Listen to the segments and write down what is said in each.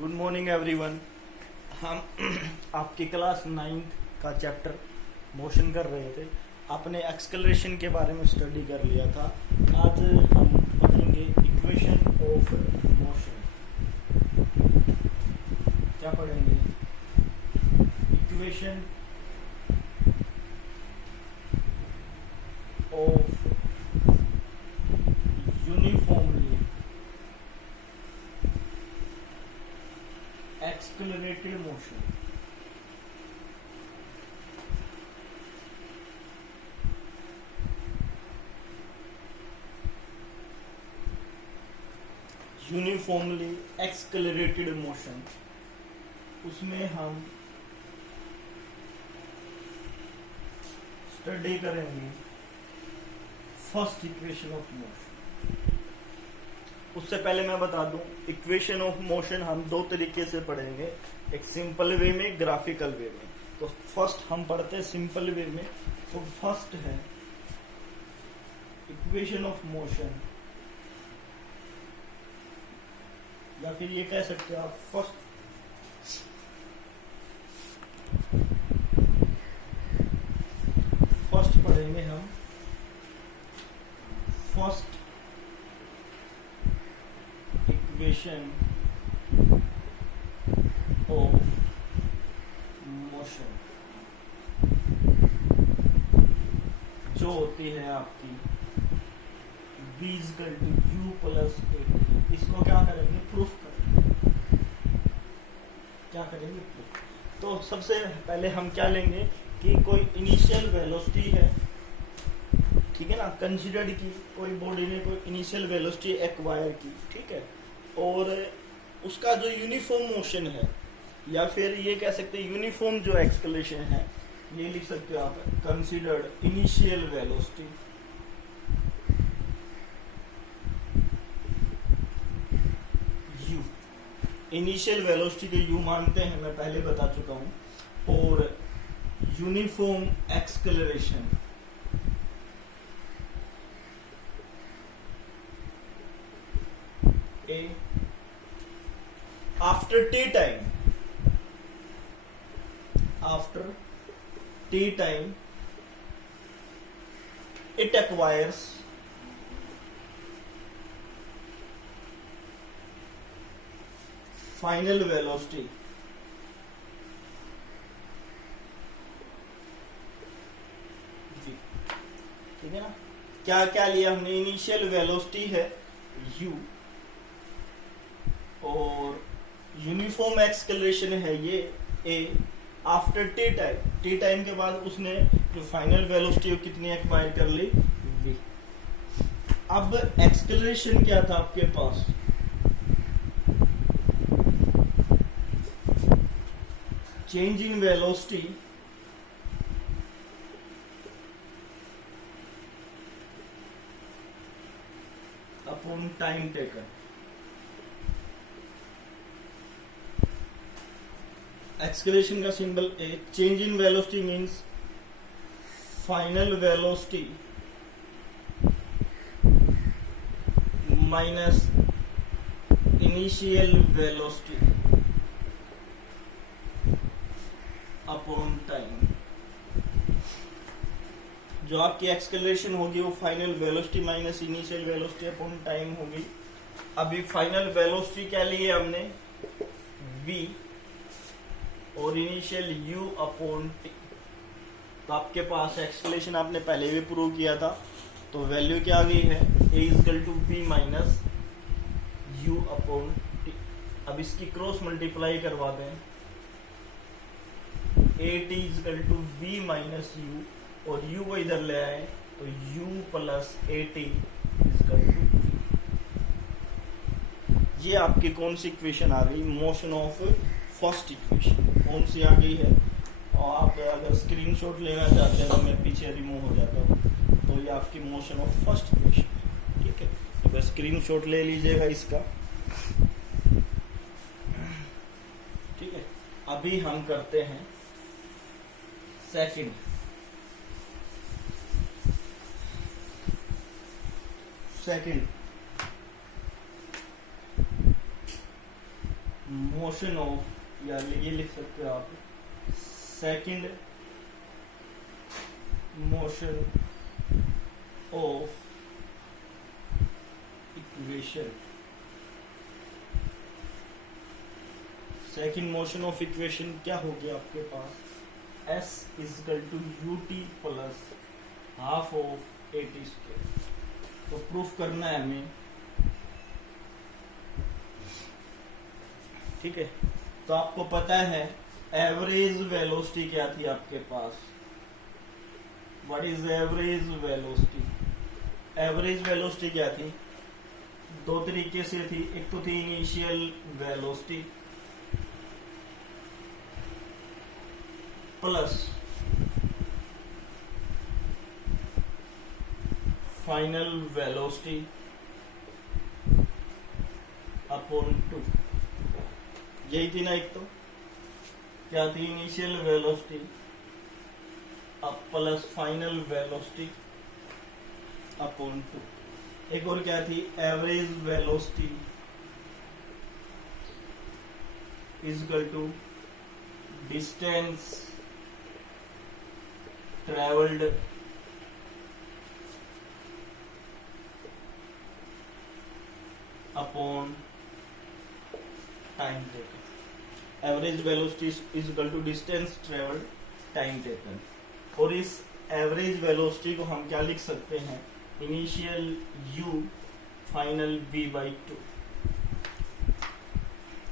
Good morning everyone. हम आपकी class 9th का चैप्टर मोशन कर रहे थे। आपने एक्सकलरेशन के बारे में स्टडी कर लिया था। आज हम पढ़ेंगे इक्वेशन ऑफ मोशन। क्या पढ़ेंगे? Equation of uniformly accelerated motion। Uniformly accelerated motion, उसमें हम स्टडी करेंगे फर्स्ट इक्वेशन ऑफ मोशन। उससे पहले मैं बता दूं, इक्वेशन ऑफ मोशन हम दो तरीके से पढ़ेंगे, एक सिंपल वे में, ग्राफिकल वे में। तो फर्स्ट हम पढ़ते हैं सिंपल वे में। तो फर्स्ट है इक्वेशन ऑफ मोशन, या फिर ये कह सकते हैं आप फर्स्ट पढ़ेंगे हम फर्स्ट इक्वेशन ऑफ मोशन, जो होती है आपकी v = u + at। इसको क्या करेंगे? प्रूफ करेंगे। क्या करेंगे? प्रूफ। तो सबसे पहले हम क्या लेंगे कि कोई इनिशियल वेलोसिटी है, ठीक है ना, कंसिडर्ड की कोई बॉडी ने कोई इनिशियल वेलोसिटी एक्वायर की, ठीक है, और उसका जो यूनिफॉर्म मोशन है, या फिर ये कह सकते हैं यूनिफॉर्म जो एक्सकलेशन है, ये लिख सकते हो आप, considered initial velocity u। Initial velocity को u मानते हैं, मैं पहले बता चुका हूं। और uniform एक्सकलरेशन a after t time it acquires final velocity ठीक है ना। क्या क्या लिया हमने? इनिशियल वेलोसिटी है u, और यूनिफॉर्म एक्सकलरेशन है ये a आफ्टर टी टाइम के बाद उसने जो फाइनल वेलोसिटी कितनी एक्वायर कर ली? v। अब एक्सकलरेशन क्या था आपके पास? Change in velocity upon time taken. Acceleration का symbol a. Change in velocity means final velocity minus initial velocity upon time. जो आपकी एक्सकलेशन होगी वो final velocity minus initial velocity upon time होगी। अभी फाइनल वेलोसिटी क्या ली है हमने? v, और इनिशियल u अपॉन t। तो आपके पास एक्सकलेशन आपने पहले भी प्रूव किया था, तो वैल्यू क्या आ गई है? a = v minus u upon t। अब इसकी क्रॉस मल्टीप्लाई करवा दें, at = v माइनस u, और u को इधर ले आए तो u + at = v। ये आपकी कौन सी इक्वेशन आ गई? मोशन ऑफ फर्स्ट इक्वेशन कौन सी आ गई है? और आप अगर स्क्रीनशॉट लेना चाहते हैं तो मैं पीछे रिमूव हो जाता हूँ। तो ये आपकी मोशन ऑफ फर्स्ट इक्वेशन है, ठीक है। तो स्क्रीनशॉट ले लीजिएगा इसका, ठीक है। अभी हम करते हैं सेकंड मोशन ऑफ, या ये लिख सकते हो आप, second motion of equation, second motion of equation क्या हो गया आपके पास, s is equal to u t plus half of a t square. तो प्रूफ करना है हमें, ठीक है। तो आपको पता है एवरेज वेलोसिटी क्या थी आपके पास, what is average velocity, average velocity क्या थी, दो तरीके से थी, एक तो थी initial velocity plus final velocity upon 2, यही थी ना। एक तो क्या थी, इनिशियल वेलोसिटी अब प्लस फाइनल वेलोसिटी अपॉन 2। एक और क्या थी, average velocity is equal to distance travelled upon time taken. Average velocity is equal to distance travelled time taken. और इस एवरेज वेलोसिटी को हम क्या लिख सकते हैं, initial u final v by 2।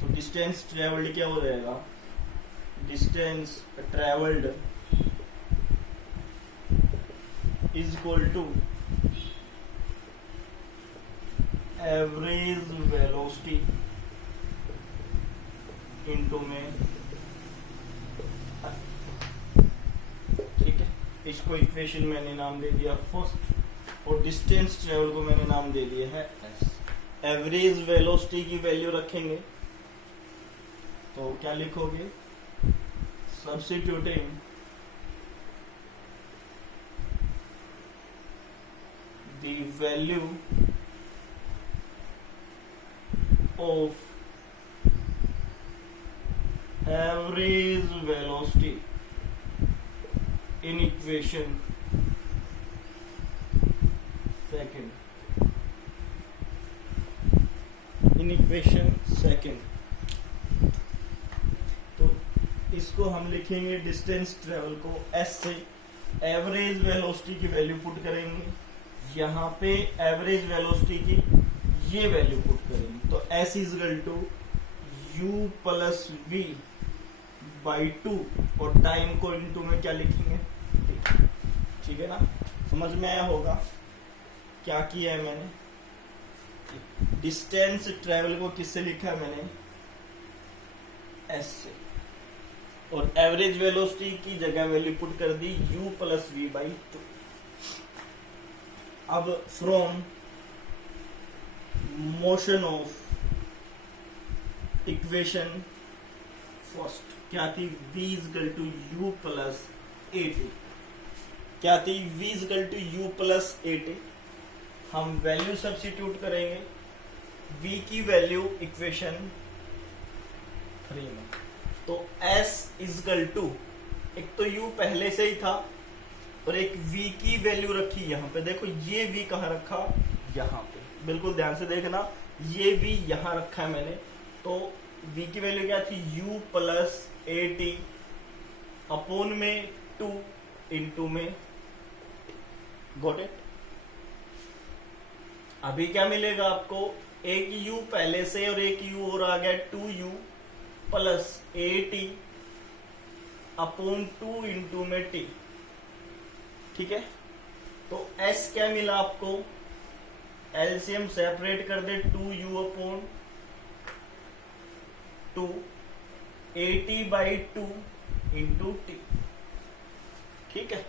तो डिस्टेंस ट्रेवल्ड क्या हो जाएगा, distance travelled is equal to average velocity into में, ठीक है। इसको इक्वेशन मैंने नाम दे दिया फर्स्ट, और डिस्टेंस ट्रेवल को मैंने नाम दे दिया है s। एवरेज वेलोसिटी की वैल्यू रखेंगे तो क्या लिखोगे, substituting the value of average velocity in equation second, in equation second। तो इसको हम लिखेंगे डिस्टेंस ट्रेवल को s से, एवरेज वेलोसिटी की वैल्यू पुट करेंगे, यहाँ पे एवरेज वेलोसिटी की ये वैल्यू पुट करेंगे, तो s is equal to u plus v by 2, और टाइम को इनटू में क्या लिखेंगे, ठीक है ना। समझ में आया होगा क्या किया है मैंने, डिस्टेंस ट्रेवल को किससे लिखा है मैंने, s से, और एवरेज वेलोसिटी की जगह वैल्यू पुट कर दी u प्लस v बाई 2। अब from motion of equation first क्या थी, v is equal to u plus a t, क्या थी v is equal to u plus a t. हम वैल्यू सब्स्टिट्यूट करेंगे, v की वैल्यू इक्वेशन 3 में, तो s इजकल टू, एक तो u पहले से ही था और एक v की वैल्यू रखी यहाँ पे, देखो ये v कहाँ रखा, यहाँ पे, बिल्कुल ध्यान से देखना, ये v यहाँ रखा है मैंने। तो v की वैल्यू क्या थी, u plus a T upon में 2 इंटू में, गॉट इट। अभी क्या मिलेगा आपको, एक u पहले से और एक u और आ गया 2u plus a T upon 2 into में t, ठीक है। तो s क्या मिला आपको, एलसीएम सेपरेट कर दे, 2u upon 2 80 by 2 into T, ठीक है।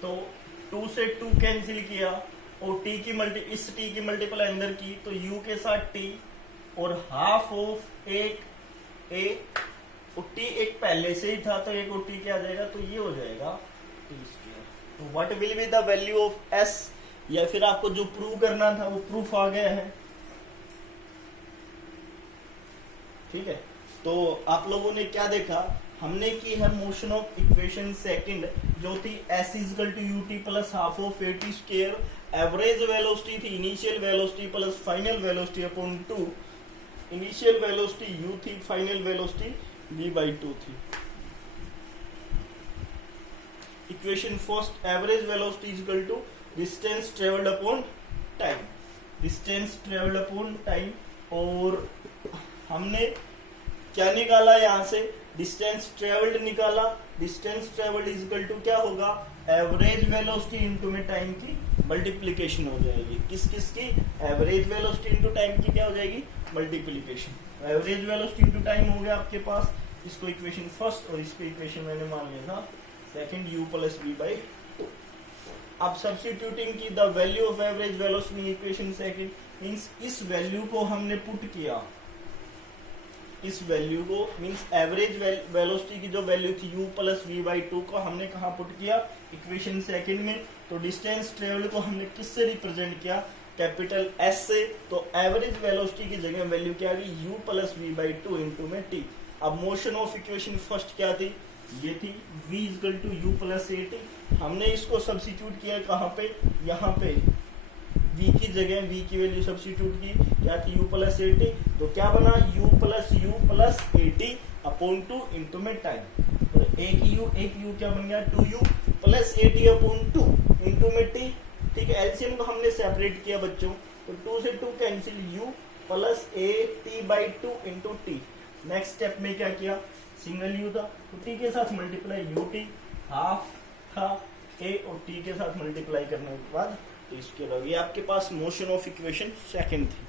तो 2 से 2 कैंसिल किया और t की इस t की मल्टीप्लाई अंदर की तो u के साथ t और हाफ ऑफ एक a और t एक पहले से ही था तो एक और t क्या आ जाएगा, तो ये हो जाएगा टी स्क्वायर। तो what will be the value of S, या फिर आपको जो प्रूव करना था वो प्रूफ आ गया है। ठीक है, तो आप लोगों ने क्या देखा, हमने की है मोशन ऑफ इक्वेशन सेकंड जो थी s is equal to u t plus half of a t square, average velocity थी initial velocity plus final velocity upon 2, initial velocity u थी, फाइनल वेलोसिटी v/2 थी। Equation first, average velocity is equal to distance travelled upon time, distance travelled upon time, और हमने क्या निकाला यहां से, distance travelled निकाला। Distance travelled is equal to क्या होगा, एवरेज वेलोसिटी इनटू में टाइम की मल्टीप्लीकेशन हो जाएगी। किस किस की, एवरेज वेलोसिटी इनटू टाइम की क्या हो जाएगी, multiplication. Average velocity into time हो गया आपके पास, इसको इक्वेशन फर्स्ट और इसको इक्वेशन मैंने मान लिया था सेकंड u प्लस v/2। अब सब्स्टिट्यूटिंग की the value of average velocity equation second, means इस वैल्यू को हमने पुट किया, इस वैल्यू को मींस एवरेज वेलोसिटी की जो वैल्यू थी u प्लस v/2 को हमने कहा पुट किया, इक्वेशन सेकंड में। तो डिस्टेंस ट्रेवल्ड को हमने किससे रिप्रेजेंट किया, कैपिटल S से। तो एवरेज वेलोसिटी की जगह वैल्यू क्या आ गई, u प्लस v/2 इंटू में t। अब मोशन ऑफ इक्वेशन फर्स्ट क्या थी, ये थी v equal to u plus a t. हमने इसको सब्स्टिट्यूट किया कहाँ पे, यहाँ पे v की जगह v की वैल्यू सब्स्टिट्यूट की, क्या थी u प्लस ए टी। तो क्या बना, u plus a T upon 2 into में टाइम। तो एक u क्या बन गया, 2u plus a T upon 2 into में t। ठीक है, एलसीएम को हमने सेपरेट किया बच्चों, तो 2 से 2 cancel, u plus a T by 2 into T. Next step में क्या किया, सिंगल u था तो t के साथ मल्टीप्लाई ut, हाफ था a और t के साथ मल्टीप्लाई करने के बाद टी स्क्वायर। ये आपके पास मोशन ऑफ इक्वेशन सेकंड थी।